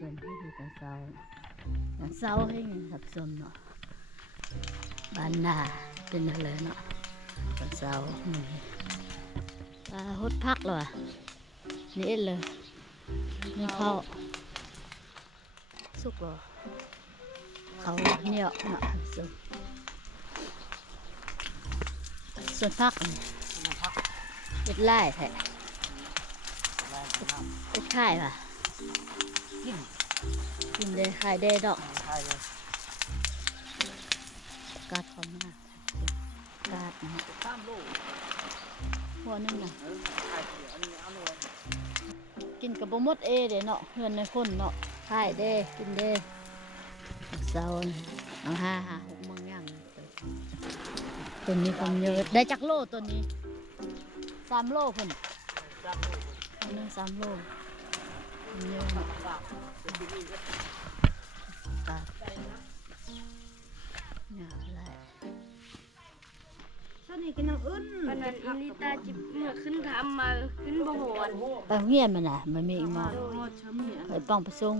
สนให้ดูตอนเช้าตอนเช้าให้สับสนเนาะบ้านนาเป็นอะไรเนาะตอนเช้าหดพักเลยนี่เอ็นเลยนี่เข้าสุกเหรอเขาเนี่ยเนาะส่วนพักเป็นไล่แท้เป็นไข่ป่ะกินได้ไข่ได้ดอกกาดเขามากกาดนะหัวนึงนะกินกับบะมดเอเด้เนาะเฮือนในคนเนาะไข่เด้กินเด้เสาเอา5-6 โมงย่างตัวนี้ความเยอะได้จักโลตัวนี้3 โลคนนึง3 โลเยอะกาดเนี่ยอะไรช่วงนี้กินน้ำอึ้น วันนั้นอินิตาจิบเมื่อขึ้นทำมาขึ้นบ่หอน ไปเงียนมันน่ะมันมีอีกมา โอ้ชมเนี่ย ไปป้องประสง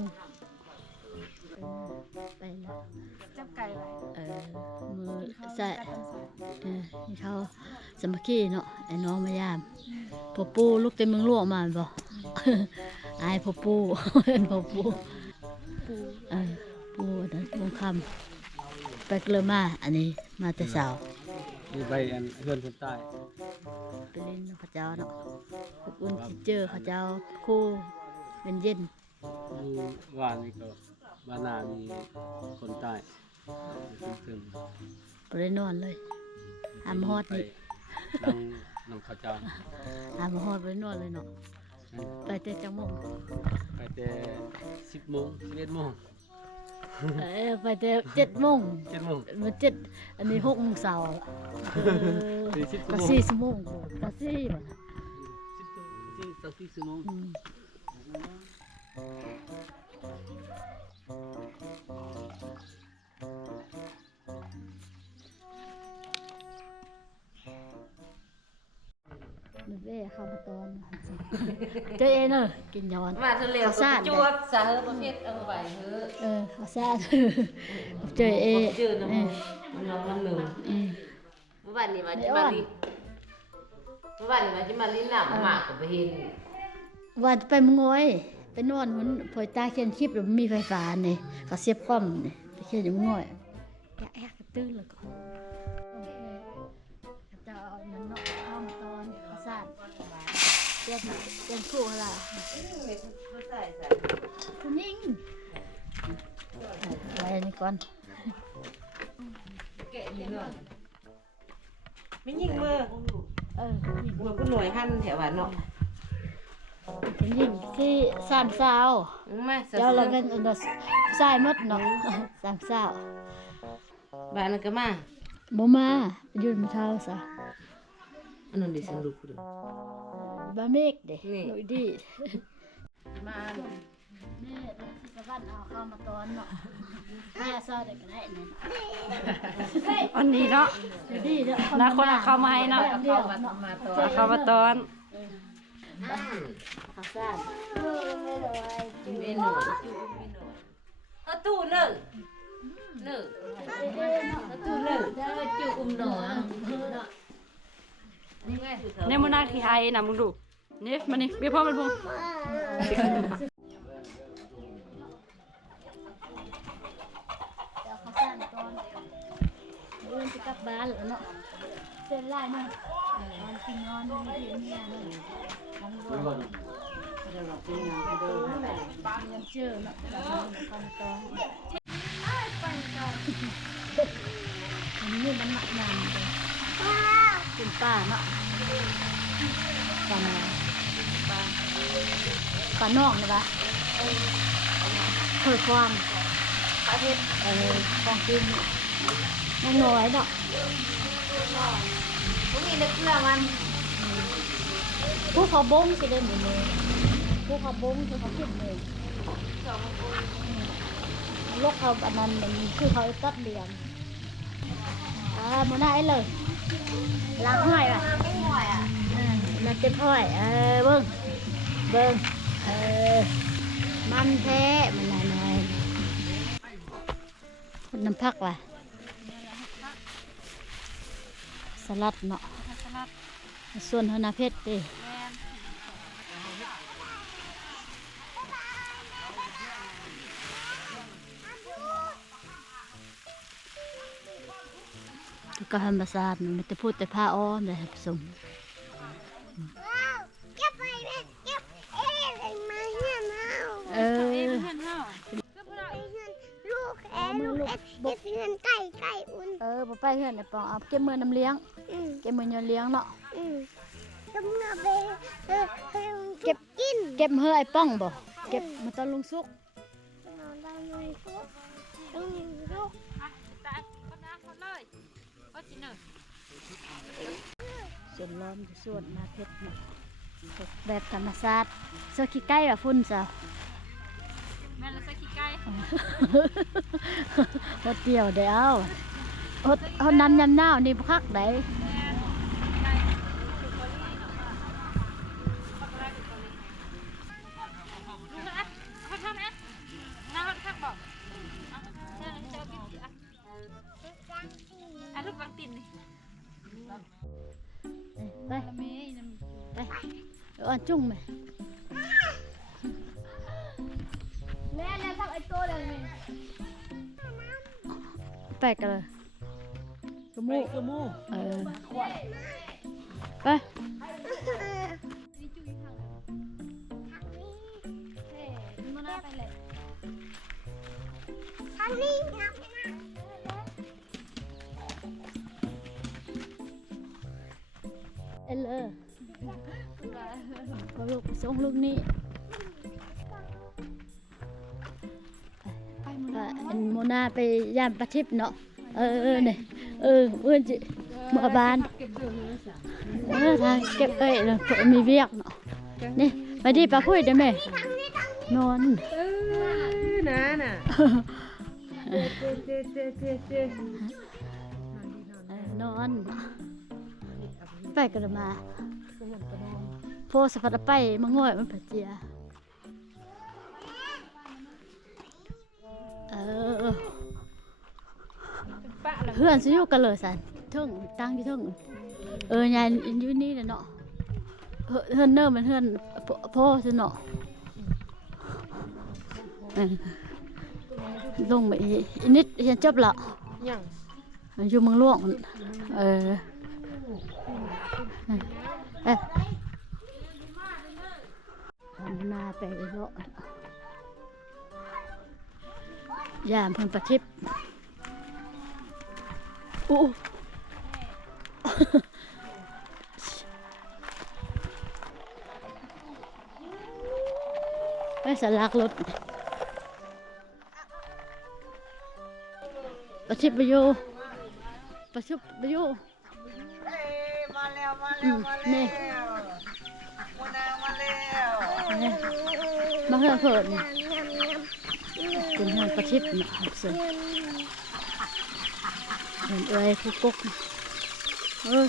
ไปแล้ว จับไก่ไร มือใส่ให้เขาสมัคคีเนาะไอ้น้องมายามพ่อปู่ลูกเต็มเมืองหลวงมาบ่ไอ้พ่อปู่เป็นพ่อปู่ปู่นั่นวงคำไปเกลือมาอันนี้มาแต่สาว มีใบอันเพื่อนคนใต้ ไปเล่นเขาเจ้าเนาะอบอุ่นที่เจอเขาเจ้าคู่เป็นเย็น อยู่ว่านนี่ก็บ้านนามีคนใต้ซึ่ง ไปได้นอนเลยหามฮอดนี่ ดังน้ำข้าวเจ้า หามฮอดไปนอนเลยเนาะไปแต่จังมง ไปแต่10 โมง 11 โมง ไปแต่7 โมง 7 โมง มัน7อันนี้6 โมงเช้าละก็4 โมงก็4บ่ะ 10 โมง มันเว้เข้ามาตอนเจอเองเนอะกินย้อน มาทะเลก็จวบสาเฮประเภทเอาไปเฮ้อ เขาซ่าเจอเอ เจอน้ำมันน้องมันหนึ่งเมื่อวานนี้มาจิมาลีเมื่อวานนี้มาจิมาลีหนักมากกับไปเห็น วันไปมงอยไปนอนหุ่นพอยตาเขียนคลิปแล้วมีไฟฟ้าเนี่ยเขาเสียบคอมเนี่ยไปเขียนอยู่มงอยแอ๊กตื้นแล้วก็จะเอามันเนาะเข้ามาตอนเขาซ่าเตรียมคู่อะไรคุณยิ่งอะไรนี่ก่อน แกะนี่เนาะไม่ยิงมือ ยิ่ง มือก็หน่วยหั่นแถวบ้านเนาะ คุณยิ่งที่สามสาว มา เจ้าเราเป็นอันดับสายมดเนาะสามสาว บ้านนั้นก็มา บ่มายืนมาเท่าซะ อันนั้นดิฉันรู้คือ บะเมกเด้ นี่ หนุ่ยดี มา แม่ต้องสิกะวันเอาเข้ามาตอนเนาะ5ซาวได้ก็ได้นี่ อันนี้เนาะ ดีเด้อ นาคนเอาเข้ามาให้เนาะ เดียวเนาะ เอาเข้ามาตอน ข้าวซ่าน จุ่มเอ็นหนูจุ่มเอ็นหนูเอาตู้หนึ่งหนึ่งเอาตู้หนึ่งถ้าจุ่มหนูนี่ไง เนี่ยมันน่าขี้ไห้นะมึงดูนี่มันนี่เบี้ยพ่อมันพง เดี๋ยวข้าวซ่านก่อนเอิ้นสิกลับบ้านแล้วเนาะเส้นลายนึงนอนกินนอนมีที่เมียนึงน้องรวยเดี๋ยวเราไปงานไปเดินเงินเชื่อเนาะแล้วเข้ามาตอนอันนี้มันหนักยำเลยเป็นป้าเนาะป้านาป้าน้องนะปะเคยความประเทศของกินน้องน้อยเนาะ พวกนี้นึกเรื่องมัน ผู้เขาบงสิเดินเหมือนเลยผู้เขาบงคือเขาคิดเลยโลกเขาอันนั้นมันคือเขาตัดเหลี่ยมมันได้เลยล้างห้อยป่ะ ไม่ห่วยอ่ะ มันเจ็บห้อยเบิ้งมา พันแท้มันน้อยคนน้ำพักว่ะสลัดเนาะส่วนหนาเพชรดิก็ธรรมศาสตร์มันจะพูดแต่ผ้าอ้อมเลยผสมเออลูกเงินไก่อุ่น บ่ไปเฮือนไอ้ปองเอาเก็บมือน้ำเลี้ยงเก็บมือโยนเลี้ยงเนาะ กำลังไปเก็บกิน เก็บเฮือไอ้ป้องบ่เก็บมาตอนลุงสุก นอนได้ไหมลูก ส่วนล้อมอยู่ส่วนนาเพชรเนาะแบบธรรมชาติเสื้อขี้ไก่แบบฝุ่นจ้ะ แม่ละสักขี้ไก่ รถเดียวเดี๋ยวเอาน้ำยำหน้าวนี่พักได้ลูกบางตินนี่ ไปเอาจุ่งไหมแม่แล้วพักไอ้ตัวเดียวนี่ไปกันเลยกระมูไปทางนี้นะ เอลก็ลูกส่งลูกนี่อันโมนาไปย่านประทิบเนาะเนี่ยเพื่อนจิเมื่อบานทางเก็บเลยมีเวียกเนาะนี่ไปดิปลาคุยได้ไหมนอนน่ะนอนไปกันมาโพสพัดไปมาง่อยมันผัดเจียเพื่อนสิอยู่กันเลยสันทึ่งตั้งที่ทึ่งยายอยู่นี่เนาะเฮือนเนิ่มมันเฮือนพ่อสิเนาะลงไปอีนิดเห็นจบละอยู่เมืองหลวงนาไปเลาะยามเพิ่นประทิบไปสลักรถประทิบไปอยู่มาแล้วนี่มาเพื่อนเพิ่นเป็นงานประทิบเนาะเสร็จเห็นเอ้ยผู้กก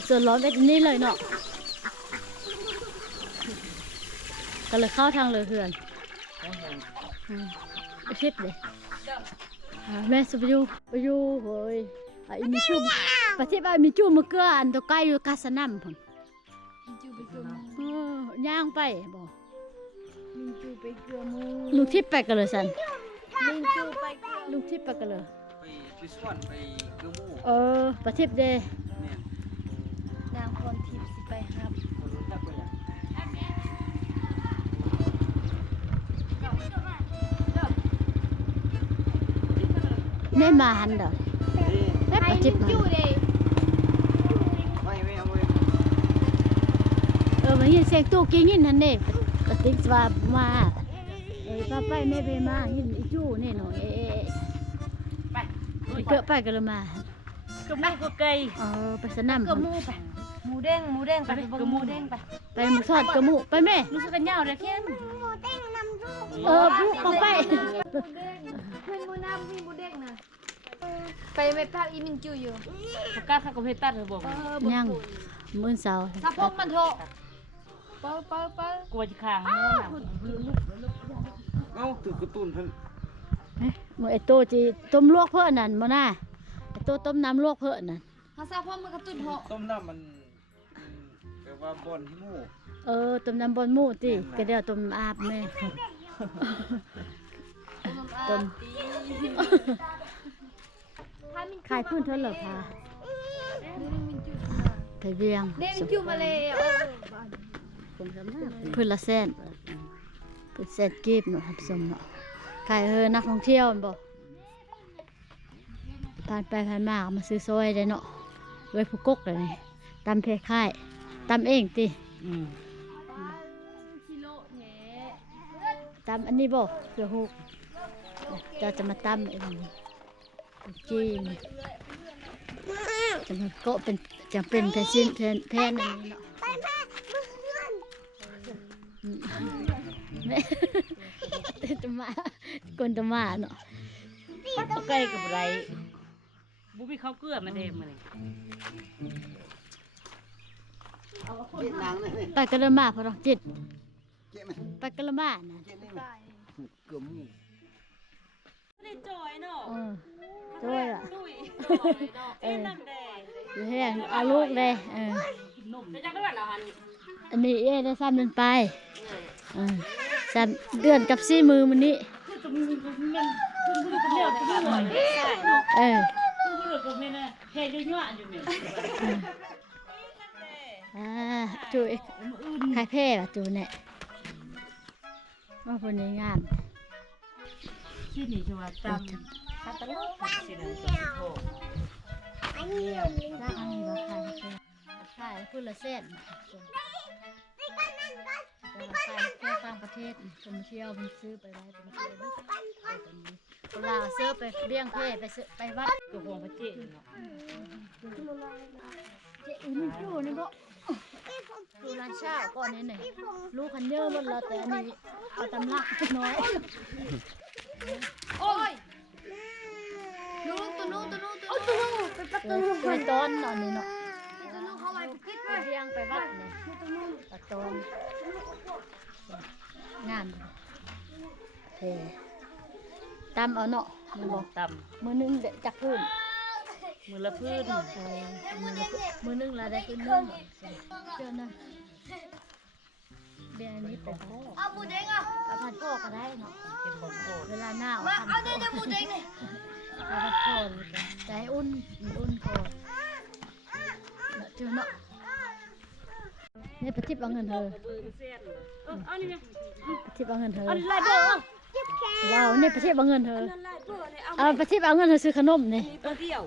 เสือร้อนแบบนี้เลยเนาะก็เลยเข้าทางเลยเพื่อนประทิบเลยแม่สุไปอยู่เฮ้ยอีมีชุ่มประเทศมีชุ่มมือเกลืออันตัวใกล้อยู่กาสนัมผมย่างไปบอกลุงทิพย์ไปกันเลยสันลุงทิพย์ไปกันเลยไปสวนไปกระมูประเทศเดนางพรทิพย์สิไปครับ ไม่มาหันเด้อแม่ประทิบมามันยินเสียงตู้กิ้งยินนั่นเองปฏิสวามาป้าไปแม่ไปมายินอีจู้นี่หนูไปเกิดไปกันเลยมากระมูกระไก่ไปสนามกระมูไปหมูเด้งไปกระมูเด้งไปหมูทอดกระมูไปแม่รู้สึกกันยาวเลยแค่ หมูเด้งนำลูก พูดเอาไปเพื่อนหมูน้ำพี่หมูเด้งนะไปไม่ภาพอีมินจูอยู่ ประกาศข้ากับเพตัดเธอบอกยังมื้อเช้าถ้าพกมันโถเปิ้ลกลัวจะขาง เอ้าถือกระตุ้นเพิ่น มื้อไอ้โตจีต้มลวกเพิ่นนั่นบ่น่าไอ้โตต้มน้ำลวกเพิ่นนั่น เฮาซาพ่อมันกระตุ้นเหาะ ต้มน้ำมันแปลว่าบ่อนหมู ต้มน้ำบอนหมูติก็เดี๋ยวต้มอาบแม่ต้มขายพื้นเท่าเหรอคะไปเวียง เด้มินจูมาเลยพื้นละแสนพื้นแสนกีบเนาะครับสมเนาะขายนักท่องเที่ยวบ่ผ่านไปผ่านมาเอามาซื้อซอยได้เนาะไว้ผู้กกเลยนี่ตำเพค่ายตำเองติตำอันนี้บ่เสือฮูกจะมาตำเองจีนจะมาโกะเป็นจะเป็นแพซินแพนอันนี้เนาะแม่ตมาคนตมาเนาะ ปักใกล้กับไรบุมีข้าวเกลือมาเด้มื้อนี้ ไปกะละมาพอดอกจิตไปกะละมานะ เกือบหมู บ่ได้จอยเนาะ ด้วยล่ะ ตุ้ยเอ็นนั่นแดง อยู่แห้งเอาลูกเลย นมจะจักได้ว่าล่ะหั่น อันนี้ได้3 เดือนไป3 เดือนกับ4 มือมื้อนี้จุยขายแพร่ป่ะจูเนี่ยว่าคนนี้งาม ที่นี่คือว่าตำตะลกสินะโอ้ อันนี้ราคานี้ราคาขายพื้นละแสนแค่ต่างประเทศคนเที่ยวมันซื้อไปไว้เป็นเวลาซื้อไปเบี้ยงเพไปซื้อไปวัด ตัวของพระเจ้าเนาะ เจ๊อุ่นอยู่นี่บ่ดูร้านเช้าก่อนนี่หน่อยลูกคันเยอะหมดแล้วแต่อันนี้เอาตำลักน้อย โอ้ยนูตัวนูไปต้นนอนนี่เนาะ ตัวนูเขาไว้พิษ ไปเบี้ยงไปวัดนี่ไปต้นงามเท่ตำเอาเนาะมันบอก ต มือนึงจักพื้น ำมือละพื้น มือนึงละได้พื้นนึงเจ้านะเบี้ยนี้ไปพ่อ เอาหมูเด้งอ่ะ เอาพันพ่อก็ได้เนาะ เป็นของโคตร เวลาหนาว มา พัน เอา พ่อ เด้งหมูเด้งนี่ เอาพันพ่อเลยจ้ะแต่ให้อุ่นพอเจ้าเนาะนี่ปฏิบัติเอาเงินเธอ ปืนเส้นเอานี่แม่ ปฏิบัติเอาเงินเธอ เอานี่ลายเบอร์ ว้าวนี่ปฏิบัติเอาเงินเธอ นั่นลายเบอร์นี่เอา เอาปฏิบัติเอาเงินเธอซื้อขนมนี่ นี่เบอร์เดียว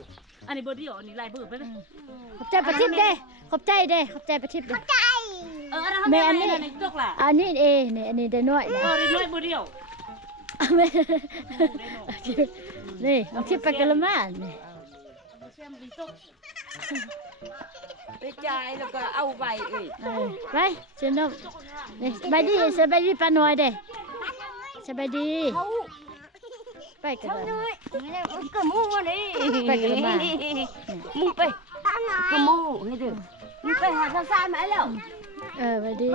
อันนี้เบอร์เดียวอันนี้ลายเบอร์ไปเลย ขอบใจปฏิบัติเด้ขอบใจเด้ขอบใจปฏิบัติเด้ อันนั้นแม่อันนี้นี่ตกล่ะ อันนี้นี่อันนี้ได้น้อยนะ ได้น้อยเบอร์เดียว แม่นี่บางทีไปกันละมานี่ ไปจ่ายแล้วก็เอาใบเอ้ย ไปเชิญน้องนี่สบายดีสบายดีป้าน้อยเด้สบายดีไปกันเลย ก็มูมาดิ ไปกันละมา มูไปก็มูให้ดูมูไปหาทางซ้ายมาแล้ว สบายดี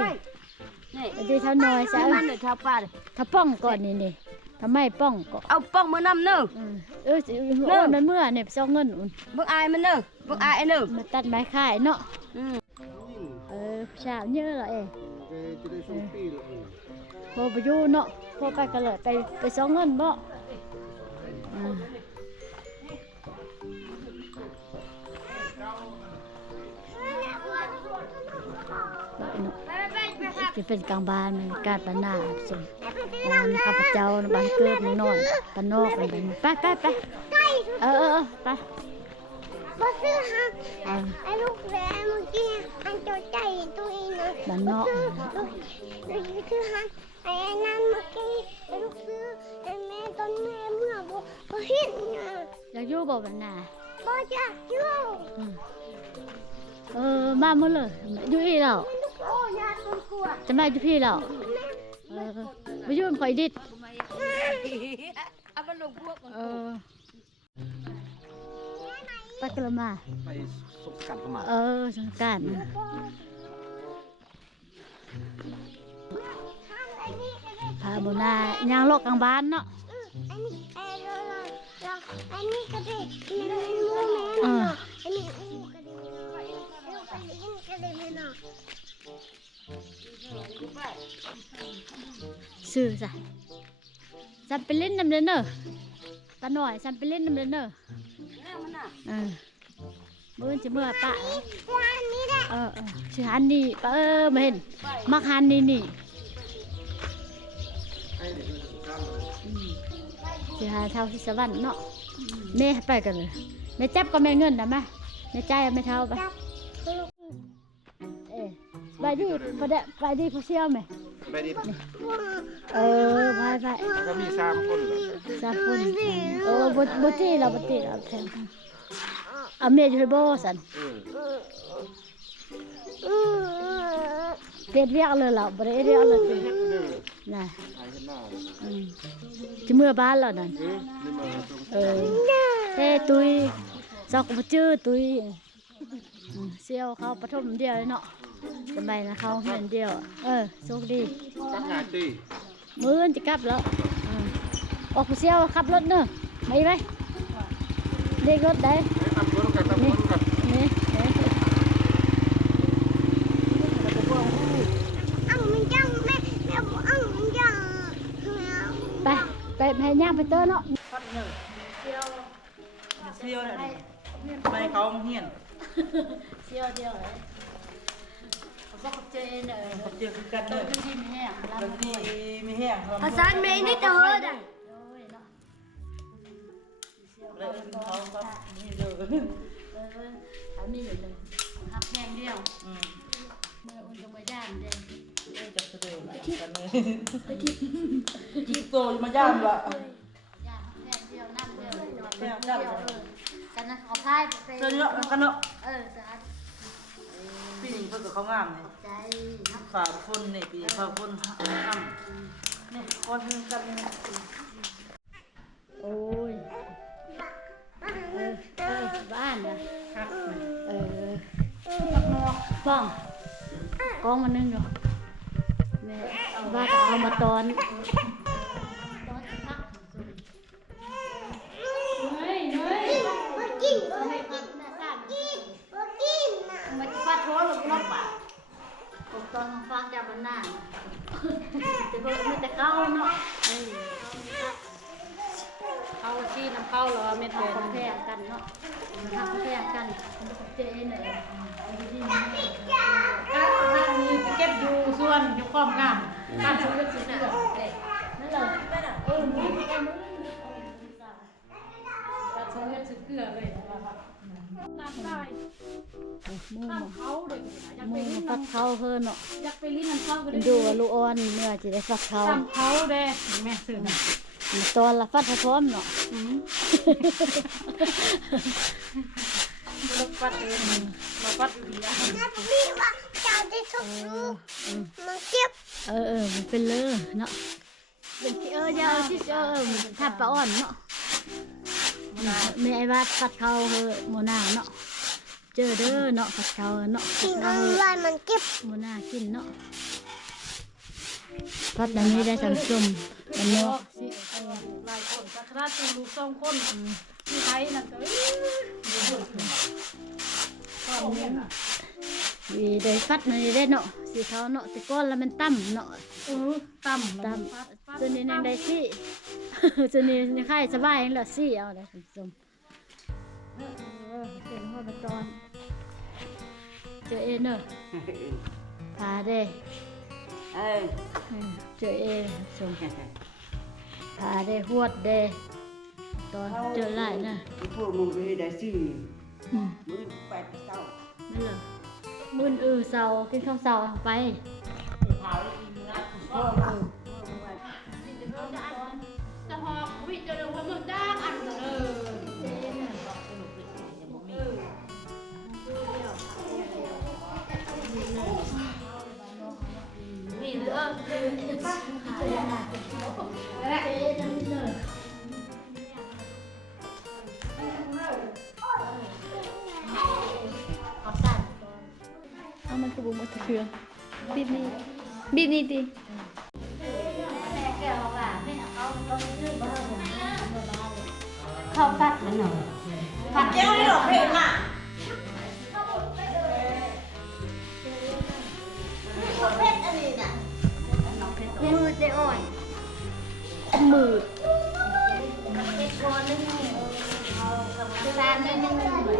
นี่ สบายดีเท่าน้อยซะ มันเดือดชาวป่าเลย ถ้าป้องก่อนนี่ทำไมป้องก่อน เอาป้องมือนำเนอะ โอ้ยมันเมื่อเนี่ยไปซ่องเงินอุ่น เบิ่งอายมันเนอะเบิ่งอายเนอะ มาตัดไม้ข่ายเนาะ อืม ชาวเยอะเลย จะได้2 ปีแล้ว พอไปอยู่เนาะพอไปกันเลยไปซ่องเงินบ่จะเป็นกลางบ้านมันการปนาสิบ้านข้าพเจ้าบ้านเกิดนอนบ้านนอกอะไรไปไปไป บ่ซื้อฮะไอ้ลูกแหวนเมื่อกี้อันโจใจตัวเองนะ บ้านนอก ลูกคือฮะไอ้นั่นเมื่อกี้ไอ้ลูกซื้อไอ้แม่ตอนแม่เมื่อบ่เห็นนะ อยากอยู่บ่บ้านนา บ่จะอยู่ มาหมดเลยอยู่พี่เรา ลูกโอ้ยาตัวกลัว จะมาอยู่พี่เราไปอยู่คอยดิด เอามันลงพวก ไปกันละมา ไปสงกรานต์เข้ามา สงกรานต์ ทำไอ้นี่ก็ได้ พาบุนาย่างโลกกลางบ้านเนาะ อันนี้อันนี้ก็ได้มันมูแม่เนาะอันนี้อูก็ได้ลูกไปเล่นก็ได้เนาะ ซื้อจ้ะซันไปเล่นน้ำเด้อเนอะตาหน่อยซันไปเล่นน้ำเด้อเนอะมื้อจะเมื่อปะ ร้านนี้แหละ ชื่อฮันนี่ปะมาเห็นมักฮันนี่นี่ชื่อหาเท่าที่สวรรค์เนาะแม่ไปกันเลยแม่จับก็แม่เงินนะแม่แม่ใจายไม่เท่าไปไปดิไปดิผู้เชี่ยวไหม ไปดิ ไป ก็มี3คนเหรอ สามคนบตีเราแทนเอาเมียอยู่ในโบสันเพียรเรียกเลยเราบริเรียกเลยน่ะจะเมื่อบ้านเรานั่นเต้ตุยเจ้าก็ชื่อตุยเซี่ยวเขาปฐมเดียวเนาะสมัยนะเขาเห็นเดียวโชคดี ตั้งงานตี มื้อจะกลับแล้วออกเซี่ยวขับรถเนอะไม่ไหมเรียกรถได้ ทำรถกันทำรถกัน นี่ อังมันจังแม่อังมันจัง ไปให้ย่างไปเตอเนาะ เซียวเนี่ยไปเขาเฮียน เซี่ยวเดียวเลยเขาบอกเจนเลย เขาเจอกันเลย ที่มีแห้ง บางทีมีแห้งครับ ภาษาเมนี่จะเฮิร์ดอ่ะ แล้วเขาก็นี่เลย เขามีอยู่เลยหักแห้งเดียวเมื่ออุ่นจะมาย่างเด่น จับเสด็จกันเลยจิ๊กโตมาย่ามละ ย่างแห้งเดียวน้ำเดียวกันนะขอพายไป เจอเนาะกันเนาะ สะอาด ปีนี้เพิ่งกับเขางามเลย ใจ ฝากคนนี่ปีฝากคนงามนี่คนกันนี่ โอ้ยบ้านนะฟ้องกองมันนึงอยู่แม่ว่าเอามาตอนมันฟาดโถลงรอบอ่ะผมตอนฟังจากมันหน้าแต่เพิ่งมีแต่เข้าเนาะ เข้าชี้น้ำเข้าเหรอเม็ด เขา เดือน แพงกันเนาะเขาแพงกันเจ๊เนี่ย ถ้ามีเก็บอยู่ส่วนอยู่ความงามการซื้อก็ซื้อนั่นแหละ นั่นเลยการซื้อก็ซื้อเกลือเลย น้ำได้ มูมา เขาเด็กอยากไป มู ลิ้น ฟัด น้ำ เขาเพิ่นเนาะ อยากไปลิ้นน้ำเข้าก็ได้ ดูลูกอ่อนเมื่อจะได้ฟัดเขา ตามเขาเด้แม่ซื้อน่ะ ตอนละฟัดพร้อมเนาะ เราปัดเองเราปัดอยู่ดีอ่ะ แม่พี่ว่าเจ้าได้ทุกลูกมันเก็บ มันเป็นเลยเนาะเป็นที่ยาวที่ทับปลาอ่อนเนาะแม่ไอ้ว่าฟัดเขาเฮอโมนาเนาะเจอเด้อเนาะฟัดเขาเนาะ กินอะไรมันเก็บ โมนากินเนาะฟัดแบบนี้ได้สังสมกันเนาะ หลายคนสักราชลูกสองคนที่ไทยนั่นก็ วีได้ฟัดมันได้เนาะสีเขาเนาะแต่ก้อนแล้วมันตั้มเนาะ ต่ำ ตั้มส่วนนี้นั่งได้สี่ ส่วนนี้ยังไข่สบายยังเหลือสี่เอาเลยสังสมเจ๋งว่าตอนเจอเอเนอะพาเด้เจอเอสมพาได้หวดเด้ตอนเจอไรนะ พวกมึงไปได้ซื้อมือ8เจ้า นั่นเหรอมื้อเสากินข้าวเสาไป จะหอบวิจารณ์ว่ามึงจ้างอันเลยนี่เด้อ เอามันกระบุกมาเถื่อนบีบนี่ดิ เข้ากัดแล้วหน่อย ผัดเจ้าให้ดอกเพลน่ะ มือจะอ่อน มือ ร้านนั้นยังพัดแล้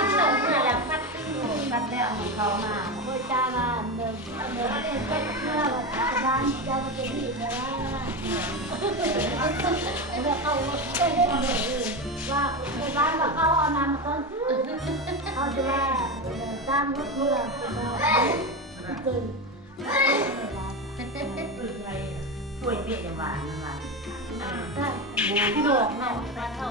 วเสริมมาแล้วพัดแล้วเขามา โอ้ยจ้ามาเดิมก็เมื่อร้านจ้าจะเป็นที่นะแล้วเอาได้ว่าร้านว่าเขาเอาน้ำมาต้นเขาจะว่าตามรถเรือเกิน ป่วยเปียกหวานหวาน ได้ พี่ดอกเนาะปลาเท่า